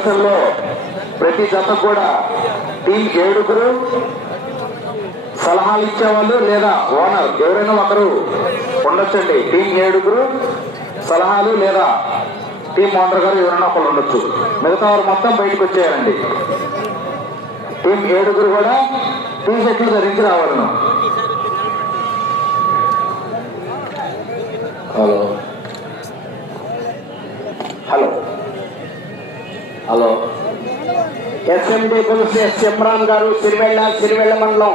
ప్రదర్శనలో ప్రతి జత కూడా టీం ఏడుగురు సలహాలు ఇచ్చేవాళ్ళు లేదా ఓనర్ ఎవరైనా ఒకరు ఉండొచ్చండి. టీం ఏడుగురు సలహాలు లేదా టీం ఓనర్ గారు ఎవరైనా ఒకరు ఉండొచ్చు. మిగతా వారు మొత్తం బయటకు వచ్చేయాలండి. టీం ఏడుగురు కూడా టీ షర్ట్లు ధరించి రావాలను. హలో. హలో. హలో. ఎస్ఎండి పులుసు ఎస్ ఇమ్రాన్ గారు సిరివెళ్ళ సిరివెళ్ళ మండలం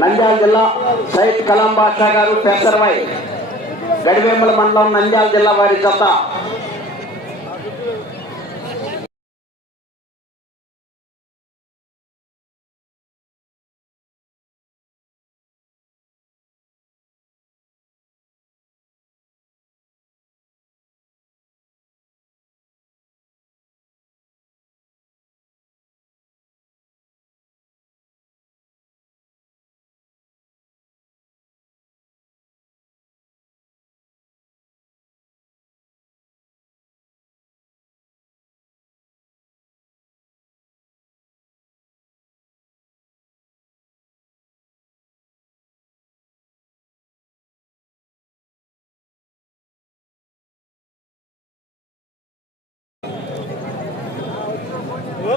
నంద్యాల జిల్లా సైద్ కలాం బాషా గారు పెసర్వై గడివేముల మండలం నంద్యాల జిల్లా వారి జత.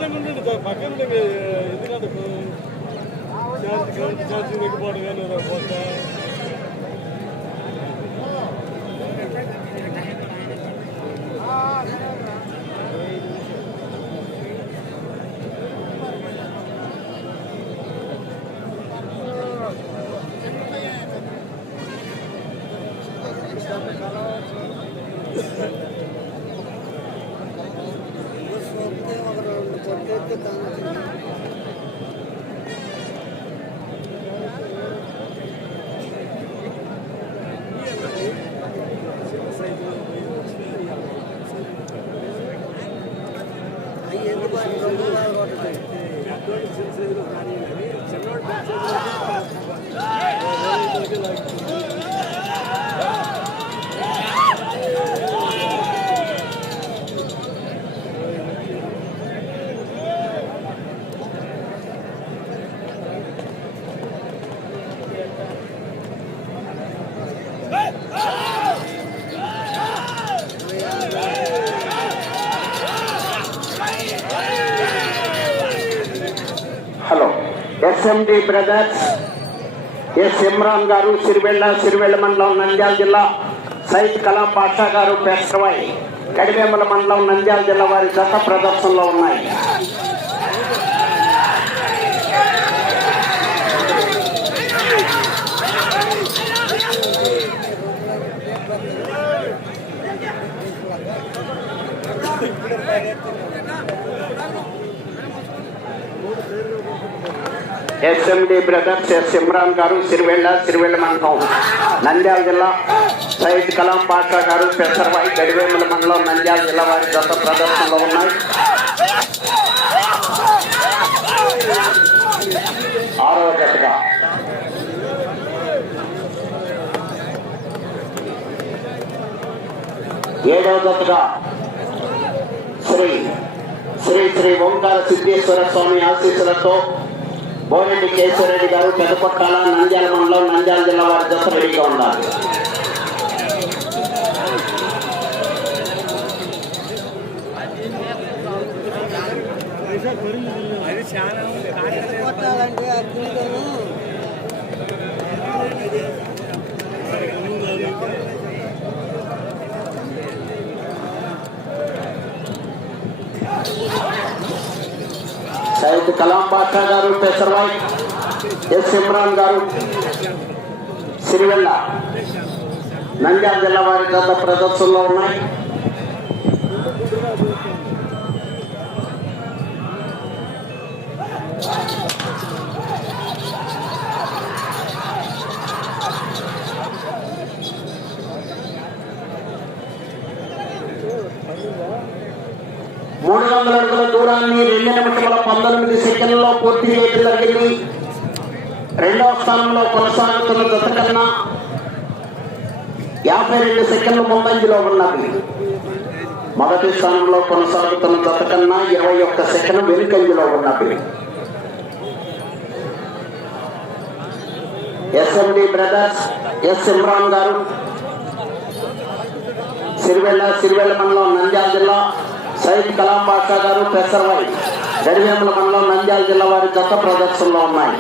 పక్కన ఎందుకంటే ఛార్జ్ కరెంట్ ఛార్జింగ్ తగ్గిపోవడం కానీ పోతా ఎస్ఎండి బ్రదర్స్ ఎస్ ఇమ్రాన్ గారు సిరివెళ్ళ సిరివెళ్ళ మండలం నంద్యాల జిల్లా సైద్ కలాం పాషా గారు పెసరవై గడివేముల మండలం నంద్యాల జిల్లా వారి జత ప్రదర్శనలో ఉన్నాయి. ఎస్ఎండి బ్రదర్స్ ఎస్ ఇమ్రాన్ గారు సిరివెళ్ళ సిరివెళ్ళ మండలం. నంద్యాల జిల్లా సైద్ కలాం పాషా గారు పెసర్వాయి గడివేముల మండలం నంద్యాల జిల్లా వారి గత ప్రదర్శనలో ఉన్నాయి. ఆరవ జతగా. ఏడవ జతగా శ్రీ శ్రీ శ్రీ ఓంకార సిద్ధేశ్వర స్వామి ఆశీస్సులతో బోరెడ్డి కేశవరెడ్డి గారు పెదపట్టాల నంద్యాల మండలం నంద్యాల జిల్లా వారి జత రెడీగా ఉన్నారు. సైద్ కలాం బాషా గారు పెసర్వాయ్ ఎస్ ఇమ్రాన్ గారు సిరివెల్ల నంద్యాల జిల్లా వారి గత ప్రదర్శనలో ఉన్నాయి. మూడు వందల అడుగుల దూరాన్ని రెండు నిమిషముల పంతొమ్మిది సెకండ్లలో పూర్తి చేయడం జరిగింది. రెండవ స్థానంలో కొనసాగుతున్న జత కన్నా యాభై రెండు సెకండ్లు ముందంజలో ఉన్నది. మొదటి స్థానంలో కొనసాగుతున్న జత కన్నా ఇరవై ఒక్క సెకండ్ వెనుకంజలో ఉన్నది. ఎస్ఎండి బ్రదర్స్ ఎస్ ఇమ్రాన్ గారు సిరివెల్ల సిరివెల్ల మండలం నంద్యాల జిల్లా సైద్ కలాం బాషా గారు పెసర్వాయి గడివేముల మండలం నంద్యాల జిల్లా వారి జత ప్రదర్శనలో ఉన్నాయి.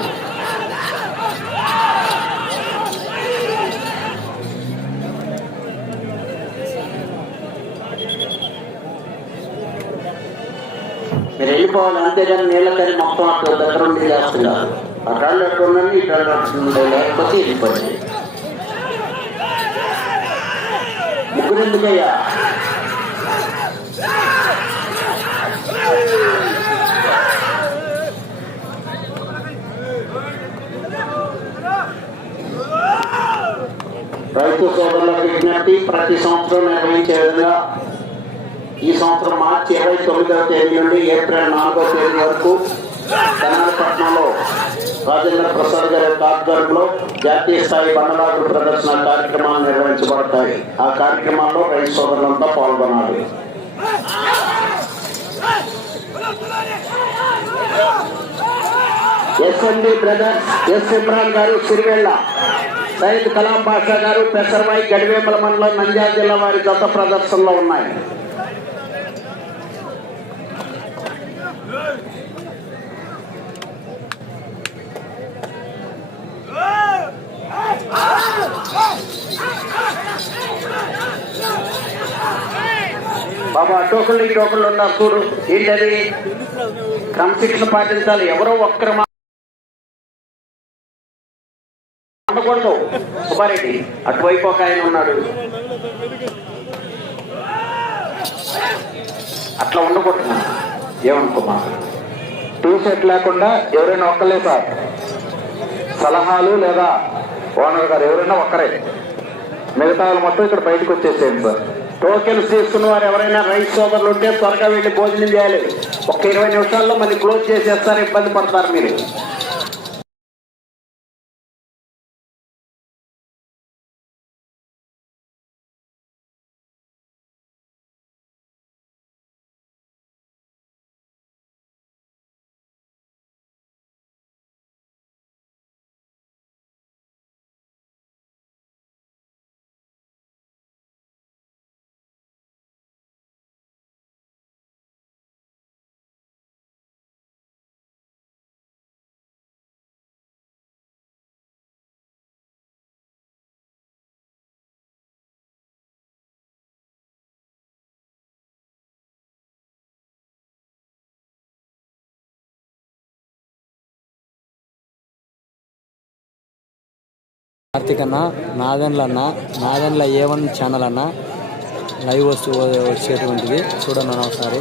మీరు వెళ్ళిపోవాలి అంతేగాని నీళ్ళకని మొత్తం అక్కడ దగ్గర ఉండి చేస్తున్నారు. ఆ కళ్ళు ఎక్కడ ఉండండి ఇక్కడ ఉండే లేకపోతే వెళ్ళిపోయింది ముగ్గురు ఎందుకయ్యా? రైతు సోదరులకు విజ్ఞప్తి ప్రతి సంవత్సరం నిర్వహించే విధంగా ఈ సంవత్సరం మార్చి ఇరవై తొమ్మిదవ తేదీ నుండి ఏప్రిల్ నాలుగవ తేదీ వరకు తెనాలిపట్నంలో రాజేంద్ర ప్రసాద్ గారి ఆధ్వర్యంలో జాతీయ స్థాయి బండలాగుడు ప్రదర్శన కార్యక్రమాలు నిర్వహించబడతాయి. ఆ కార్యక్రమాల్లో రైతు సోదరులంతా పాల్గొనాలి. ఎస్ఎండి బ్రదర్స్ ఎస్ ఇమ్రాన్ గారు సిరివెళ్ళ సైద్ కలాం బాషా గారు పెసరవాయి గడివేపల మండలం నంద్యాల జిల్లా వారి గత ప్రదర్శనలో ఉన్నాయి. బాబా టోకన్లు ఈ టోకన్లు ఉన్నారు చూడు. ఏంటది? క్రమశిక్షణ పాటించాలి. ఎవరో ఒక్కరు ఉండకూడదు సుబ్బారెడ్డి అటువైపు ఒక ఆయన ఉన్నాడు. అట్లా ఉండకూడదు. ఏమనుకోమా? టీ షర్ట్ లేకుండా ఎవరైనా ఒక్కలే సార్. సలహాలు లేదా ఓనర్ గారు ఎవరైనా ఒక్కరే. మిగతా వాళ్ళు మొత్తం ఇక్కడ బయటకు వచ్చేసేయండి సార్. టోకెన్స్ తీసుకున్న వారు ఎవరైనా రైస్ సోదరులు ఉంటే త్వరగా వెళ్ళి భోజనం చేయాలి. ఒక ఇరవై నిమిషాల్లో మళ్ళీ క్లోజ్ చేసేస్తారు? ఇబ్బంది పడతారు మీరు. కార్తిక్ అన్న నాదన్ల అన్న నాదన్ల ఏ వన్ ఛానల్ అన్న లైవ్ వస్తు వచ్చేటువంటిది. చూడండి ఒకసారి.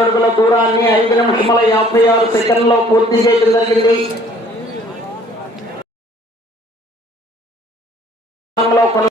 ఆరు అడుగుల దూరాన్ని ఐదు నిమిషముల యాభై ఆరు సెకండ్లో పూర్తి చేయడం జరిగింది. కొన-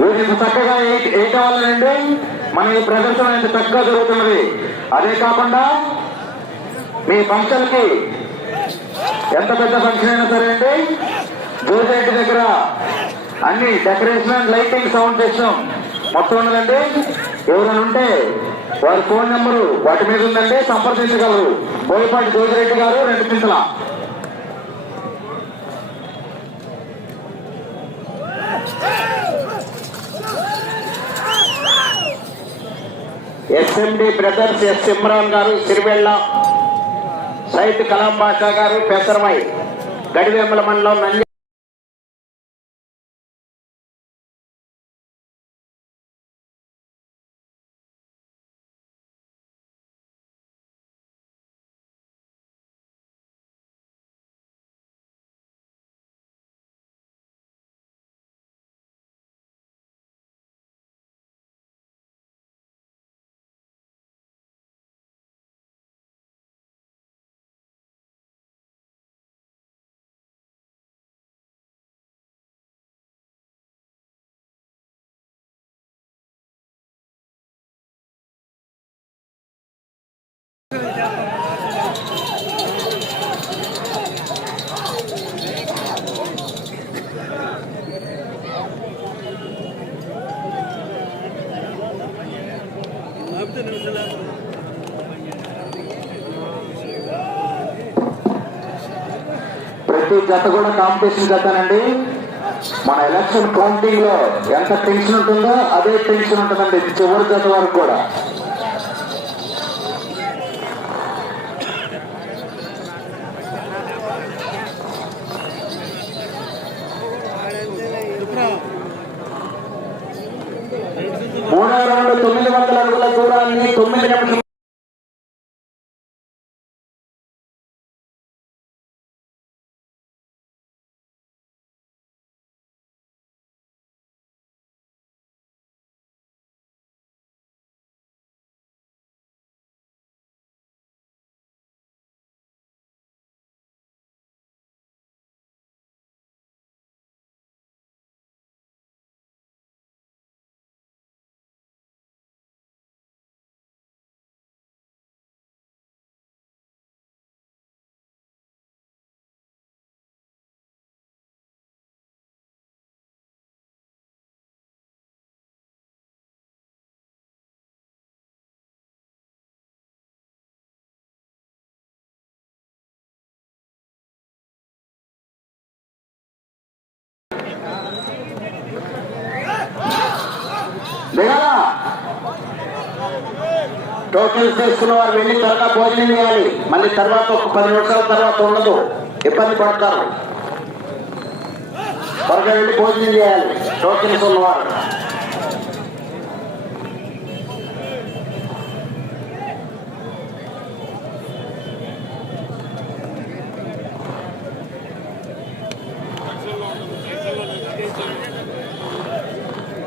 వీరికి చక్కగా ఏ- ఏ కావాలండి మన ఈ ప్రదర్శన ఎంత చక్కగా జరుగుతున్నది. అదే కాకుండా మీ ఫంక్షన్కి ఎంత పెద్ద ఫంక్షన్ అయినా సరే అండి జోజెట్టి దగ్గర అన్ని decoration and lighting sound system మొత్తం ఉన్నదండి. ఎవరైనా ఉంటే వారి ఫోన్ నెంబరు వాటి మీద ఉందండి సంప్రదించగలరు. బోయపాటి జోజిరెడ్డి గారు రెండు చింతల. ఎస్ఎండి బ్రదర్స్ ఎస్ ఇమ్రాన్ గారు సిరివెళ్ళ సైద్ కలాం బాషా గారు పెసరమై గడివేముల మండలం ప్రతి జత కూడా కాంపిటీషన్ జతనండి మన ఎలక్షన్ కౌంటింగ్లో ఎంత టెన్షన్ ఉంటుందో అదే టెన్షన్ ఉంటుందండి చివరి జత వరకు కూడా. దిగాలా టోకెన్స్ తీసుకున్న వారు వెళ్ళి త్వరగా భోజనం చేయాలి. మళ్ళీ తర్వాత ఒక పది నిమిషాల తర్వాత ఉండదు. ఇబ్బంది పడతారు. త్వరగా వెళ్ళి భోజనం చేయాలి. టోకెన్స్ ఉన్నవారు.